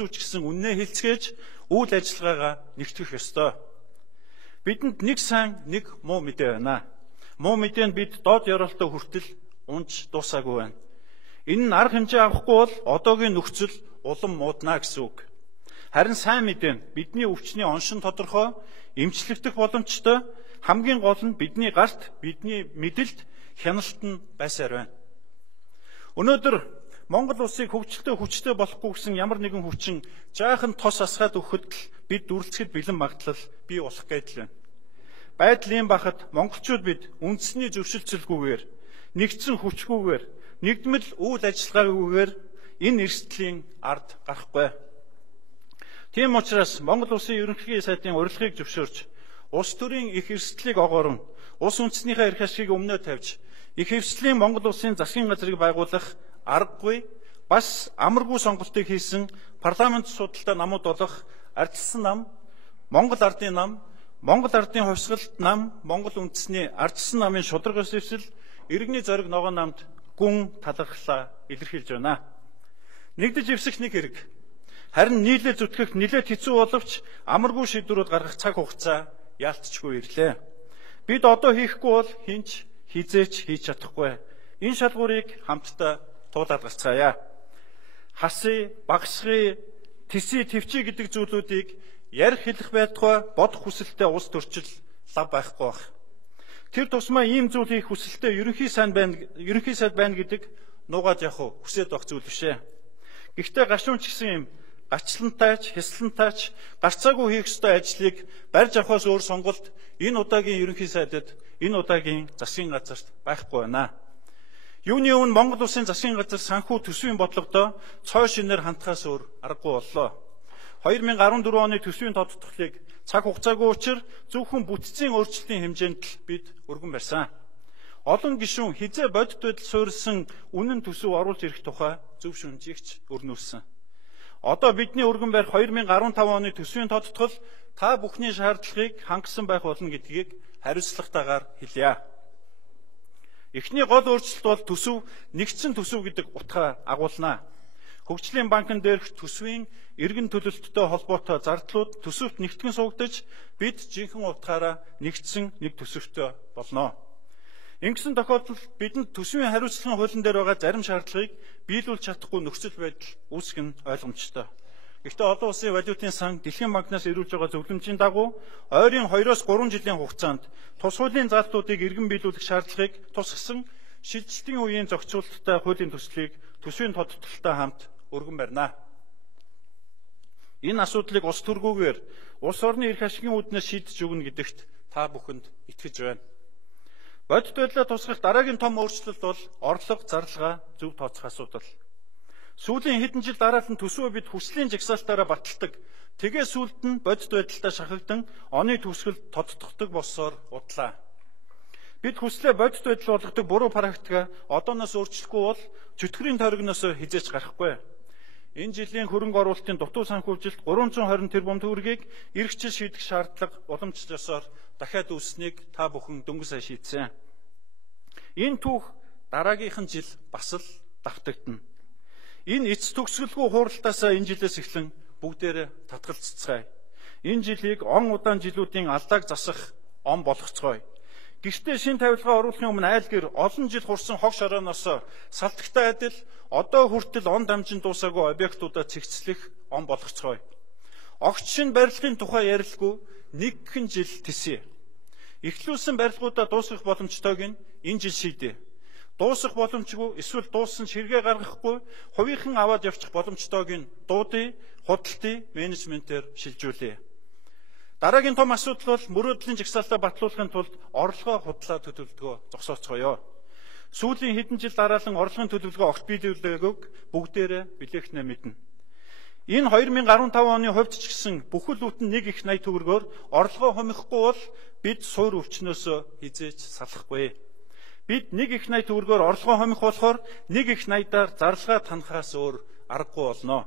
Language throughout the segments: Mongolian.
зохицуулж гисэн үннээ хэлцгээж үйл ажиллагаагаа нэгтгэх ёстой. Бидэнд нэг сайн, нэг муу мэдээ байна. Муу мэдээнд бид доод ёроолтой хүртэл унж дуусаагүй байна. Энэ нь арга хэмжээ авахгүй бол одоогийн нөхцөл улам муудна гэсэн үг. Харин сайн мэдээ нь бидний өвчний оншин тодорхой, эмчлэгдэх боломжтой, хамгийн гол нь бидний гарт, бидний мэдэлд хяналт нь байсаар байна. Өнөөдөр Монгол улсыг хөгжилтэй хүчтэй болохгүй гэсэн ямар нэгэн хүчин жаахан тос асгаад өгөхөд л бид дүрлцэхэд бэлэн магадлал бий болох гэдэл байна. Байдал ийм бахад монголчууд бид үндэсний зөвшөлтсөлгүйгээр, нэгдсэн хүчгүйгээр, нэгдмэл үйл ажиллагаагүйгээр энэ эрсдлийн ард гарахгүй. Тийм учраас Монгол улсын ерөнхий сайдын урилгыг зөвшөөрч, улс төрийн их эрсдлийг огоорон, улс үндэстнийхээ эрх ашигыг өмнөө тавьж, их эвслийн Монгол улсын засгийн газрыг байгуулах аргагүй, бас амаргүй сонголтыг хийсэн парламент судалтай намууд болох ардчилсан нам, Монгол ардын нам, Монгол ардын хувьсгалт нам, Монгол үндэсний ардчилсан намын шударга ёс эвсэл, иргэний зориг ногоон намд гүн талархлаа илэрхийлж байна. Нэгдэж эвсэх нэг хэрэг. Харин нийлээ зүтгэх нэлээд хэцүү боловч амаргүй шийдвэрүүд гаргах цаг хугацаа яалтчгүй ирлээ. Бид одоо хийхгүй бол хинч хизээч хийж чадахгүй. Энэ шалгуурыг хамтдаа туулаад гарцгаая. Хасъя, багсгая, тэсий, төвчий гэдэг зүйлүүдийг ярих хэлэх байтугай бодох хүсэлтэй улс төрчил лав байхгүй байх. Тэр тусмаа ийм зүйл хийх хүсэлтэй ерөнхий сайд байна гэдэг нуугаад явах хүсээд байх зүйл бишээ. Гэхдээ гашуунч гэсэн юм гачлантайч, хэслантайч гарцаагүй хийх ёстой ажлыг барьж авахаас өөр сонголт энэ удаагийн ерөнхий сайдад, энэ удаагийн засгийн газарт байхгүй байна. Юуны өмнө Монгол улсын засгийн газар санхүү төсвийн бодлогодоо цой шинээр хандхаас өөр аргагүй боллоо. 2014 оны төсвийн тодтголыг цаг хугацаагүй учраа зөвхөн бүтцийн өөрчлөлтийн хэмжээнд л бид өргөн барьсан. Олон гишүүн хизээ бодит байдал суурилсан үнэн төсөв оруулж ирэх тухай зөв шүнжигч өрнүүлсэн. Одоо бидний өргөн барих 2015 оны төсвийн тодтгол та бүхний шаардлагыг хангасан байх болно гэдгийг хариуцлагатайгаар хэлье. Эхний гол өөрчлөлт бол төсөв нэгдсэн төсөв гэдэг утгаа агуулна. Хөгжлийн банкн дээрх төсвийн эргэн төлөлттэй холбоотой зардлууд төсөвт нэгтгэн суугдаж бид жинхэнэ утгаараа нэгдсэн нэг төсөвтэй болно. Ингэсэн тохиолдолд бидэнд төсвийн хариуцлагын хуулийн дээр байгаа зарим шаардлагыг биелүүлж чадахгүй нөхцөл байдал үүсэх нь ойлгомжтой. Гэхдээ олон улсын валютын сан Дэлхийн банкнаас ирүүлж байгаа зөвлөмжийн дагуу ойрын 2-3 жилийн хугацаанд тус хуулийн залтуудыг иргэн биелүүлэх шаардлагыг тусгасан шилжилтийн үеийн зохицуулалттай хуулийн төслийг төсвийн тодтолтой хамт өргөн барина. Энэ асуудлыг улс төргүүгээр улс орны эрх ашигын үүднээс шийдэж өгнө гэдэгт та бүхэнд итгэж байна. Бодит байдлаа тусгах дараагийн том өөрчлөлт бол орлого зарлага зөв тооцох асуудал. Сүүлийн хэдэн жил дараалан төсвөө бид хүслийн жагсаалтаараа баталдаг. Тэгээ сүүлд нь бодит байдалтай шахагдан оны төгсгөлд тодтогддог болсоор удлаа. Бид хүслээ бодит байдал болгодог буруу практика одооноос өөрчлөхгүй бол чөтгөрийн тойрогноос хизээч гарахгүй. Энэ жилийн хөрөнгө оруулалтын дутуу санхүүжилт 320 тэрбум төгрөгийг эрх чил шийдэх шаардлага уламжлалсаар дахиад үүснийг та бүхэн дөнгөж сая шийдсэн. Энэ түүх дараагийнхан жил бас л давтагдана. Энэ эц төгсгөлгүй хууралтаасаа энэ жилээс эхлэн бүгдээрээ татгалццгаая. Энэ жилийг он удаан жилүүдийн алдааг засах он болгоцгоё. Гэхдээ шин тавилгаа оруулахын өмнө айл гэр олон жил хурсан хог шорооноос салтагтай адил одоо хүртэл он дамжин дуусаагүй объектуудаа цэгцлэх он болгоцгоё. Огт шин барилгын тухай ярилгүй нэгхэн жил тэсье. Эхлүүлсэн барилгуудаа дуусгах боломжтойг нь энэ жил шийдээ. Дуусгах боломжгүй эсвэл дууссан ширгээ гаргахгүй хувийнхан аваад явчих боломжтойг нь дуудъя, худалдъя, менежментээр шилжүүлье. Дараагийн том асуудал бол мөрөөдлийн жагсаалтаа батлуулахын тулд орлогоо худлаа төлөвлөгөө зогсооцгоё. Сүүлийн хэдэн жил дараалан орлогын төлөвлөгөө огт биелүүлээгүйг бүгдээрээ билэхнээ мэднэ. Энэ 2015 оны хувьд ч гэсэн бүхэл бүтэн нэг их 80 төгрөгөөр орлогоо хумихгүй бол бид суур өвчнөөсөө хизээж салахгүй. Бид нэг их 80 төгрөгөөр орлогоо хумих болохоор нэг их 80-аар зарлагаа танахаас өөр аргагүй болно.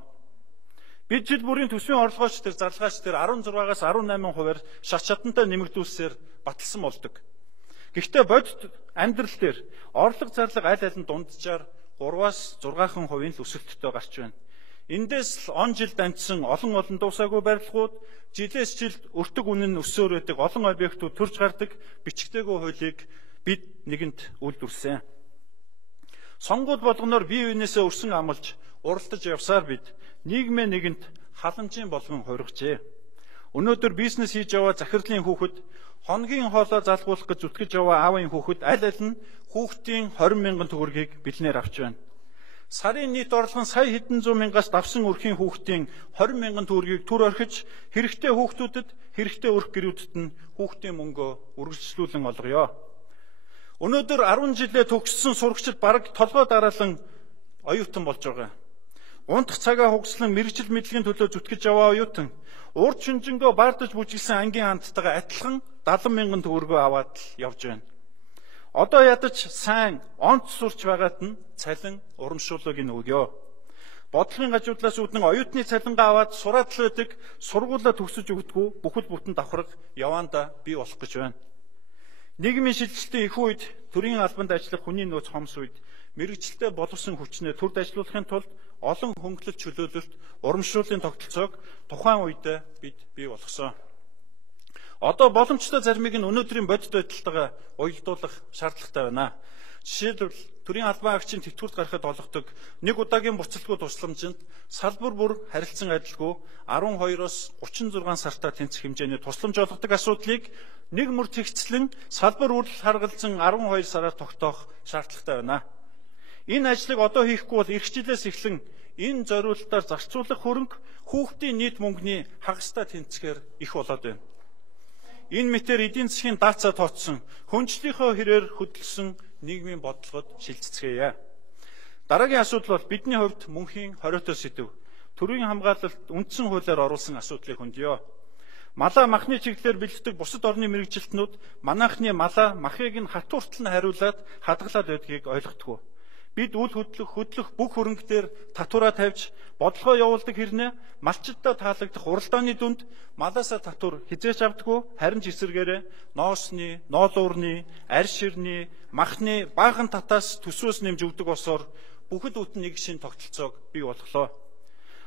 Бид жил бүрийн төсвийн орлогооч тэр зарлагаач тэр 16-аас 18%-аар шат чадантай нэмэгдүүлсээр баталсан болдог. Гэхдээ бодит амьдрал дээр орлого зарлага аль аль нь дунджаар 3-аас 6% л өсөлттэй гарч байна. Эндээс л он жил дамжсан олон дуусаагүй барилгууд, жилээс жилд өртөг үнэн нь өссөөр байдаг олон объектууд төрж гардаг бичгтэйгүй хуулийг бид нэгэнт үйлдвэрлэсэн. Сонгуул болгоноор бие биенээсээ өрсөн амлж уралдаж явсаар бид нийгмээ нэгэнт халамжийн болгон хоригжээ. Өнөөдөр бизнес хийж яваа захирлын хүүхэд, хоногийн хоолоо залгуулах гэж зүтгэж яваа аавын хүүхэд аль нь хүүхдийн 20,000 төгрөгийг бэлнээр авч байна. Сарын нийт орлого нь сая хэдэн зуун мянгаас давсан өрхийн хүүхдийн 20,000 төгрөгийг түр орхиж, хэрэгтэй хүүхдүүдэд, хэрэгтэй өрх гэрүүдэд нь хүүхдийн мөнгөө үргэлжлүүлэн олгоё. Өнөөдөр 10 жилээ төгссөн сурагчид бараг толгой дараалан оюутан болж байгаа. Унтах цагаа хугацлан мэрэгжил мэдлэгийн төлөө зүтгэж яваа оюутан урд шүнжэнгөө баардаж бүжиглсэн ангийн хандтайгаа адилхан 70,000 төгрөгөө аваад л явж байна. Одоо ядаж сайн онц сурч байгаад нь цалин урамшуулгыг нь өгөө. Бодлогын гажуудлаас үүдэн оюутны цалингаа аваад сураад л байдаг, сургуулаа төгсөж өгдөггүй бүхэл бүтэн давхарга яваанда бий болох гэж байна. Нийгмийн шилжилтийн их үед төрийн албанд ажиллах хүний нөөц хомс үед мэрэгжилтэй боловсон хүчнээ төрд ажилуулахын тулд олон хөнгөлөлт чөлөөлөлт урамшууллын тогтолцоог тухайн үед бид бий болгосон. Одоо боломжтой заримыг нь өнөөдрийн бодит байдалтайгаа уялдуулах шаардлагатай байна. Жишээлбэл төрийн албан агчийн тэтгэврт гарахад олгодог нэг удаагийн буцалтгүй тусламжинд салбар бүр харилцан адилгүй 12-оос 36 сартаа тэнцэх хэмжээний тусламж олгодог асуудлыг нэг мөр тэгцлэн салбар үрэл харгалзан 12 сараар тогтоох шаардлагатай байна. Энэ ажлыг одоо хийхгүй бол эх жилээс эхлэн энэ зориулалтаар зарцуулах хөрөнгө хүүхдийн нийт мөнгөний хагастай тэнцэхээр их болоод байна. Энэ мэтээр эдийн засгийн даацаа тооцсон хүнчлэлийнхөө хэрээр хөдөлсөн нийгмийн бодлогод шилжцгээе. Дараагийн асуудал бол бидний хувьд мөнхийн хориотой сэдэв. Төрийн хамгаалалт үндсэн хуулиар оруулсан асуудлыг хөндөё. Малаа махны чиглэлээр бэлддэг бусад орны мэрэгжилтнүүд манайхны малаа махыг нь хатууртал нь хариулаад хадгалаад байдгийг ойлгохгүй. Бид үл хөдлөх бүх хөрөнгө дээр татвараа тавьж бодлогоо явуулдаг хэрнээ малчидаа таалагдах уралдааны дүнд малаасаа татвар хизээч авдаггүй, харин ч эсвэргээрээ ноосны, ноолуурны, арь ширний, махны баахан татаас төсвөөс нэмж өгдөг босоор бүхэл бүтэн нэг шин тогтолцоог бий болголоо.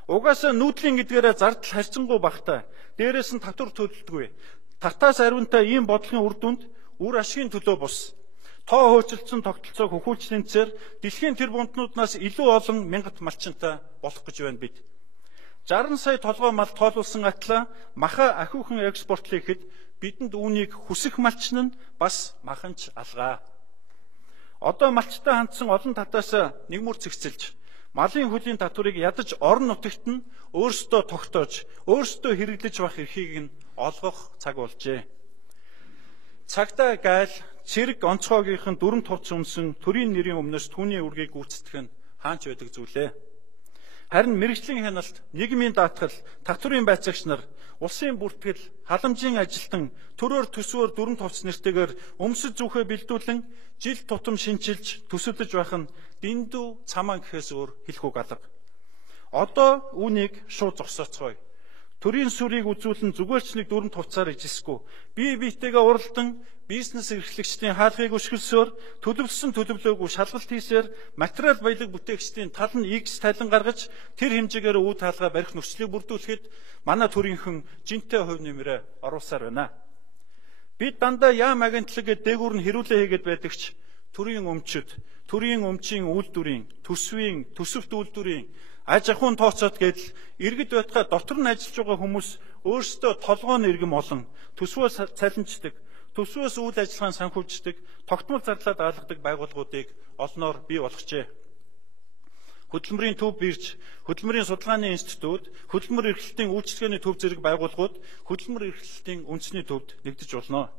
Угаасаа нүүдлийн гэдгээрээ зардал харьцангуй багтаа дээрээс нь татвар төлөлдөггүй. Татаас ариунтай ийм бодлогын үр дүнд үр ашигын төлөө бус тоо хөөцөлдсөн тогтолцоог хөхүүлж тэнцээр дэлхийн тэр бунтнууднаас илүү олон мянгат малчинтай болох гэж байна бид. 60 сая толгой мал тоолуулсан атлаа маха ахиухан экспортлохэд бидэнд үүнийг хүсэх малчин нь бас маханч алгаа. Одоо малчтай хандсан олон татаас нэг мөр цэгцэлж малын хөлийн татварыг ядаж орон нутагт нь өөрсдөө тогтоож, өөрсдөө хэрэглэж байх эрхийг нь олгох цаг болжээ. Цагтаа гайл цэрэг онцгойгийнхэн дүрм товч өмсөн төрийн нэрийн өмнөөс түүний үргийг гүйцэтгэх нь хаанч байдаг зүйлээ. Харин мэрэгжлийн хяналт, нийгмийн даатгал, татврын байцаагч нар, улсын бүртгэл, халамжийн ажилтан, төрөөр төсвөөр дүрм товч нэртэйгээр өмсөж зүхээ бэлдүүлэн жил тутам шинчилж төсөлдөж байх нь дэндүү цамаа гэхээс өөр хэлэхгүй галга. Одоо үүнийг шууд зогсооцгоё. Төрийн сүрийг үзүүлэн зүгээр ч нэг дүрм товцаар ижилсэхгүй. Бие биетэйгээ уралдан бизнес эрхлэгчдийн хаалгыг өшгөлсөөр төлөвлөсөн төлөвлөөгүй шалгалт хийсээр материал баялаг бүтээгчдийн тал нь X талин гаргаж тэр хэмжээгээр үе таалгаа барих нөхцөлийг бүрдүүлэхэд манай төрийнхэн жинтэй хувь нэмрээ оруулсаар байна. Бид дандаа яам агентлаг дээгүүр нь хэрүүлээ хийгээд байдагч төрийн өмчөд, төрийн өмчийн үйлдвэрийн, төсвийн, төсөвт үйлдвэрийн аж ахуйн тооцоод гэдэл иргэд байтугай дотор нь ажиллаж байгаа хүмүүс өөрсдөө толгойн иргэм олон төсвөөс цалинждаг, төсвөөс үйл ажиллагааны санхүүждэг, тогтмол зардлаа даалгадаг байгууллагуудыг олноор бий болгожээ. Хөдөлмөрийн төв бирж, хөдөлмөрийн судалгааны институт, хөдөлмөр эрхлэлтийн үйлчилгээний төв зэрэг байгууллагууд хөдөлмөр эрхлэлтийн үндэсний төвд нэгдэж болно.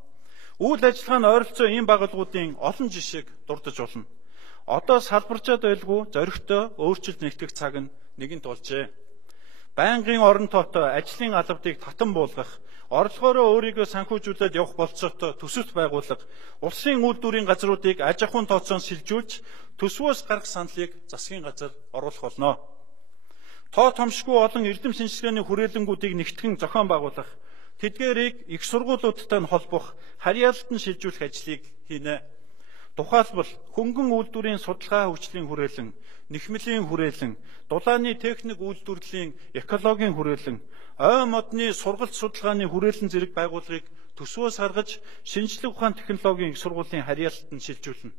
Үйл ажиллагааны ойролцоо ийм байгууллагуудын олон жишээг дурдж болно. Одоо салбарчаад байлгүй зоригтой өөрчлөлт нэгтгэх цаг нь нэгэнт болжээ. Байнгын орон тоотой ажлын албадыг татан буулгах, орлогоороо өөрийгөө санхүүжүүлээд явах болцоотой төсөвт байгуулга, улсын үйлдвэрийн газруудыг аж ахуйн тооцоонд шилжүүлж, төсвөөс гарах саналыг засгийн газар оруулах болно. Тоо томшгүй олон эрдэм шинжилгээний хүрээлэнгүүдийг нэгтгэн зохион байгуулах, тэдгээрийг их сургуулиудтай нь холбох, харьяалалт нь шилжүүлэх ажлыг хийнэ. Тухайлбал хөнгөн үйлдвэрийн судалгаа хөгжлийн хүрээлэн, нэхмэлийн хүрээлэн, дулааны техник үйлдвэрлэлийн экологийн хүрээлэн, ой модны сургалт судалгааны хүрээлэн зэрэг байгууллагыг төсвөөс гаргаж шинжлэх ухааны технологийн их сургуулийн харьяалтанд шилжүүлнэ.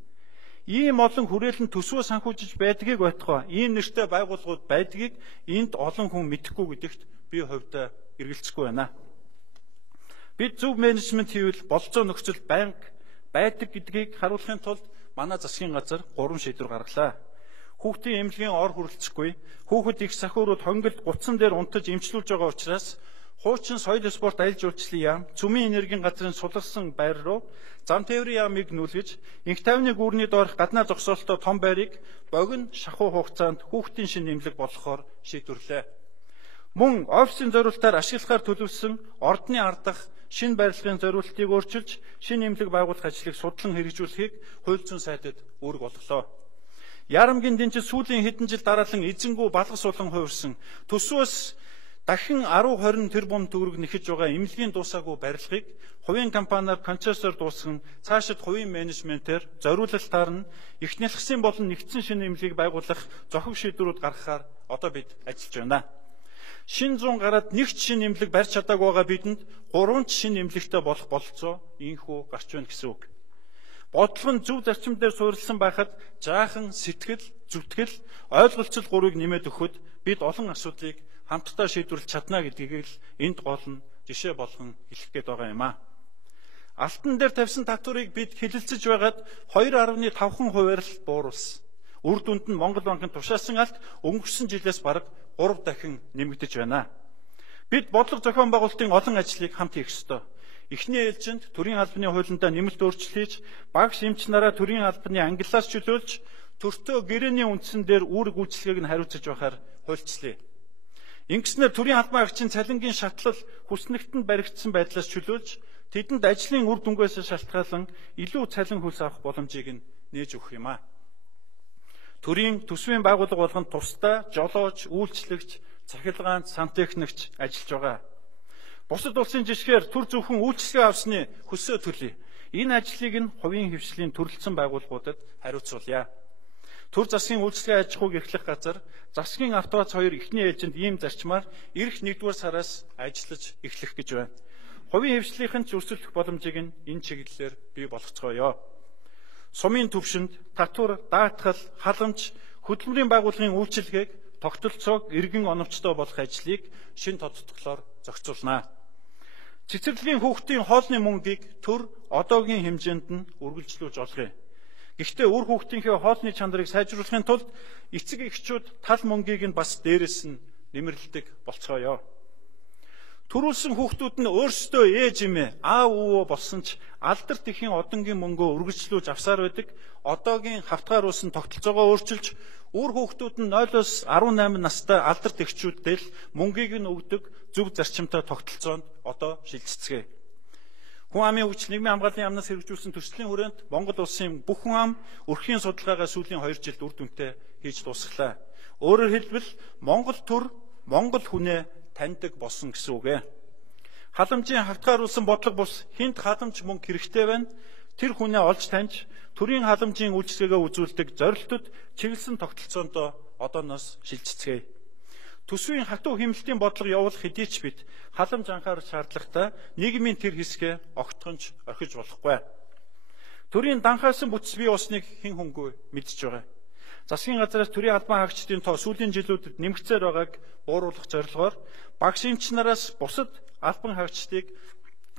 Ийм олон хүрээлэн төсвөө санхүүжиж байдгийг байтугай ийм нэртэй байгууллагууд байдгийг энд олон хүн мэдэхгүй гэдэгт би хувьдаа эргэлзэхгүй байна. Бид зөв менежмент хийвэл болцоо нөхцөл байнга байдаг гэдгийг харуулахын тулд манай засгийн газар 3 шийдвэр гаргалаа. Хүүхдийн эмнэлгийн ор хүрэлцэхгүй, хүүхэд их сахиурууд хонгилд гутсан дээр унтаж эмчлүүлж байгаа учраас хуучин соёл спорт аялал жуулчлалын яам, цөмийн энергийн газрын суларсан байр руу зам тээврийн яамыг нүүлгэж, инх тайвны гүүрний доорх гаднаа зогсоолтой том байрыг богино шахуу хугацаанд хүүхдийн шин эмнэлэг болгохоор шийдвэрлээ. Мөн офисын зориулалтаар ашиглахаар төлөвлөсөн ордны ардах шинэ барилгын зориултыг өөрчилж, шинэ эмнэлэг байгуулах ажлыг судлан хэрэгжүүлэхийг хууль зүйн сайдад үүрэг болголоо. Ярамгийн дэнчил сүүлийн хэдэн жил дараалан эзэнгүү балгас болон хувирсан төсвөөс дахин 10-20 тэрбум төгрөг нэхэж байгаа эмнэлгийн дуусаагүй барилгыг хувийн компаниар концессор дуусган цаашид хувийн менежментээр зориулалтаар нь их нялхсан болон нэгдсэн шинэ эмнэлгийг байгуулах зохиг шийдвэрүүд гаргахаар одоо бид ажиллаж байна. Шинэ 100 гараад нэгт шинэ эмнэлэг барьж чадаагүй байгаа бидэнд 3 шинэ эмнэлэгтэй болох бололцоо инхүү гарч байна гэсэн үг. Бодлого нь зөв зарчим дээр суурилсан байхад жаахан сэтгэл, зүтгэл, ойлголцол 3-ыг нэмээд өгөхөд бид олон асуудлыг хамтдаа шийдвэрлэж чадна гэдгийг л энд гол нь жишээ болгон хэлэх гээд байгаа юм аа. Алтан дээр тавьсан татварыг бид хилэлцэж байгаад 2.5% л бууруулсан. Үр дүнд нь Монгол банкын тушаасан алт өнгөрсөн жилээс бараг 3 дахин нэмэгдэж байна. Бид бодлого зохион байгуулалтын олон ажлыг хамт хийх ёстой. Эхний ээлжинд төрийн албаны хуулиндаа нэмэлт өөрчлөлт хийж, багш эмч нараа төрийн албаны ангиллаас чөлөөлж, төртөө гэрээний үндсэн дээр үүрэг үйлчлэгийг нь хариуцаж байхаар хуульчлаа. Ингэснээр төрийн албан агчийн цалингийн шатлал хүснэгтэнд баригдсан байдлаас чөлөөлж, тэдэнд ажлын үр дүнгээс шалтгаалan илүү цалин хөлс авах боломжийг нь нээж өгөх юм аа. Төрийн төсвийн байгууллага болгонд тусдаа жолооч, үйлчлэгч, цахилгаан, сантехникч ажиллаж байгаа. Бусад улсын жишгээр төр зөвхөн үйлчлэгээ авсны хөсөө төлөе. Энэ ажлыг нь хувийн хвшлийн төрөлцсөн байгууллагуудад хариуцуулъя. Төр засгийн үйлчлэгээ аж ахуйг эрхлэх газар засгийн автовац 2 эхний ээлжинд ийм зарчмаар эх 1-р сараас ажиллаж эхлэх гэж байна. Хувийн хвшлийнхэн ч өрсөлдөх боломжийг нь энэ чиглэлээр бий болгоцгоё. Сумын төвшөнд татвар, даатгал, халамж, хөдөлмөрийн байгууллагын үйлчилгээг тогтолцоог эргэн оновчтой болох ажлыг шин тодтголоор зохицуулнаа. Цэцэрлэгийн хүүхдийн хоолны мөнгийг төр одоогийн хэмжээнд нь үргэлжлүүлж олгоё. Гэхдээ үр хүүхдийнхээ хоолны чанарыг сайжруулахын тулд эцэг эхчүүд тал мөнгийг нь бас дээрээс нь нэмэрлэдэг болцгоё. Төрүүлсэн хүүхдүүд нь өөрсдөө ээж эмээ, аав өвөө болсон ч алдарт ихийн одонгийн мөнгөө үргэлжлүүлж авсаар байдаг. Одоогийн хавтгааруулсан тогтолцоогоо өөрчилж, үр хүүхдүүд нь 0-18 настай алдарт эхчүүддээ л мөнгийг нь өгдөг зөв зарчимтай тогтолцоонд одоо шилжицгээе. Хүн амын хөгжил нийгмийн хамгааллын яамнаас хэрэгжүүлсэн төслийн хүрээнд Монгол улсын бүх хүн ам өрхийн судалгаагаа сүүлийн 2 жилд үр дүнтэй хийж дуусглаа. Өөрөөр хэлбэл Монгол төр Монгол хүнээ таньдаг болсон гэсэн үг ээ. Халамжийн хавтгааруулсан бодлого бус хинт халамж мөнгө хэрэгтэй байна. Тэр хүнээ олж таньж төрийн халамжийн үйлчлэгээ үзүүлдэг зорилтод чиглэсэн тогтолцоонд одооноос шилжицгээе. Төсвийн хатуу хэмнэлтийн бодлого явуулах хэдий ч бид халамж анхаарах шаардлагатай нийгмийн тэр хэсгээ огтхонч орхиж болохгүй. Төрийн данхаасан бүтц бий болсныг хэн хүнгүй мэдж байгаа. Засгийн газраас төрийн албан хаагчдын тоо сүүлийн жилүүдэд нэмэгцээр байгааг бууруулах зорилгоор багш эмч нараас бусад албан хаагчдыг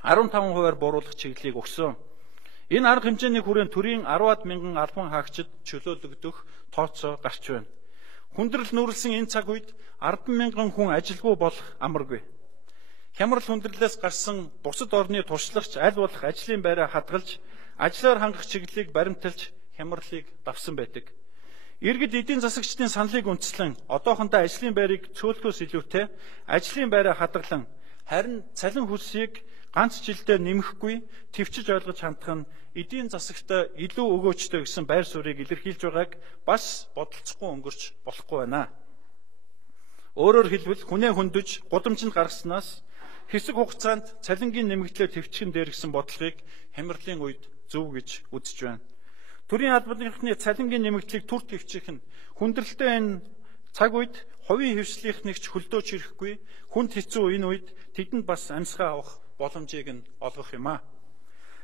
15% бууруулах чиглэлийг өгсөн. Энэ арга хэмжээний хүрээнд төрийн 10-аад мянган албан хаагчид чөлөөлөгдөх тооцоо гарч байна. Хүндрэл нүүрлсэн энэ цаг үед 10 мянган хүн ажилгүй болох амаргүй. Хямрал хүндрэлээс гарсан бусад орны туршлагч аль болох ажлын байраа хадгалж, ажлаар хангах чиглэлийг баримталж хямралыг давсан байдаг. Иргэд эдийн засагчдын саналыг үндэслэн одоохондоо ажлын байрыг цөөлөхөөс илүүтэй ажлын байраа хадгалан харин цалин хөлсийг ганц жилдээ нэмэхгүй төвчж ойлгож хандах нь эдийн засагт илүү өгөөжтэй гэсэн байр суурийг илэрхийлж байгааг бас бодолцохгүй өнгөрч болохгүй байна. Өөрөөр хэлбэл хүнээ хөндөж гудамжинд гаргаснаас хэсэг хугацаанд цалингийн нэмэгдлээ төвчгөн дээр гэсэн бодлогыг хямралын үед зөв гэж үзэж байна. Төрийн албаныхны цалингийн нэмэгдлийг түр төвчих нь хүндрэлтэй энэ цаг үед хувийн хвшлийнхнийгч хөлдөөж ирэхгүй хүнд хэцүү энэ үед тэдэнд бас амьсгаа авах боломжийг нь олгох юм а.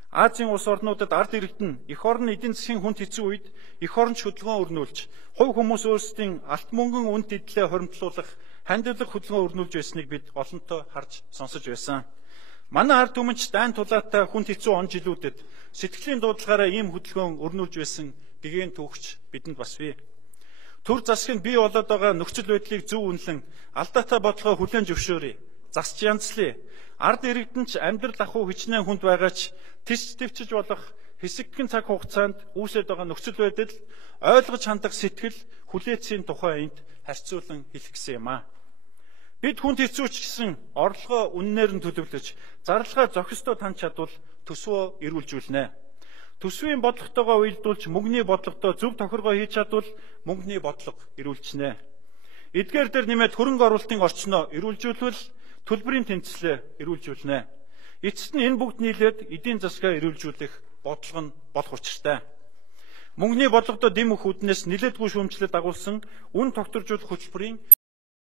Азийн улс орнуудад ард иргэдэн эх орны эдийн засгийн хүнд хэцүү үед эх оронч хөдөлгөөн өрнүүлж, хувь хүмүүс өөрсдийн алт мөнгөн үн тэдлээ хоримтлуулах хандивлаг хөдөлгөөн өрнүүлж байсныг бид олонтоо харж сонсож байсан. Манай ард түмэнч дайн тулаатай хүнд хэцүү он жилүүдэд сэтгэлийн дуудлагаараа ийм хөдөлгөөн өрнүүлж байсан гэгээн түүхч бидэнд бас бий. Төр засгийн бий болоод байгаа нөхцөл байдлыг зөв үнэлэн алдаатай бодлогоо хүлээн зөвшөөрье. Засч янзлая. Ард иргэдэн ч амьдрал ахуй хичнээн хүнд байгаач тис төвчж болох хэсэгхэн цаг хугацаанд үүсэж байгаа нөхцөл байдал ойлгож хандах сэтгэл хүлээцийн тухай энд харьцуулан хэлэх гэсэн юм а. Бид хүнд хэцүүч гэсэн орлогоо үннээр нь төлөвлөж, зарлагаа зохистой танд чадвал төсвөө эрүүлжүүлнэ. Төсвийн бодлоготойгоо уялдуулж мөнгөний бодлоготой зөв тохиргоо хийж чадвал мөнгөний бодлого эрүүлжнэ. Эдгээр дээр нэмээд хөрөнгө оруулалтын орчноо эрүүлжүүлвэл төлбөрийн тэнцлээ эрүүлжүүлнэ. Эцэст нь энэ бүгд нийлээд эдийн засгаа эрүүлжүүлэх бодлого нь болох учиртай. Мөнгөний бодлоготой дэм өх үднээс нэлээдгүй шүүмжлэлд дагуулсан үн тогтворжуулах хөтөлбөрийн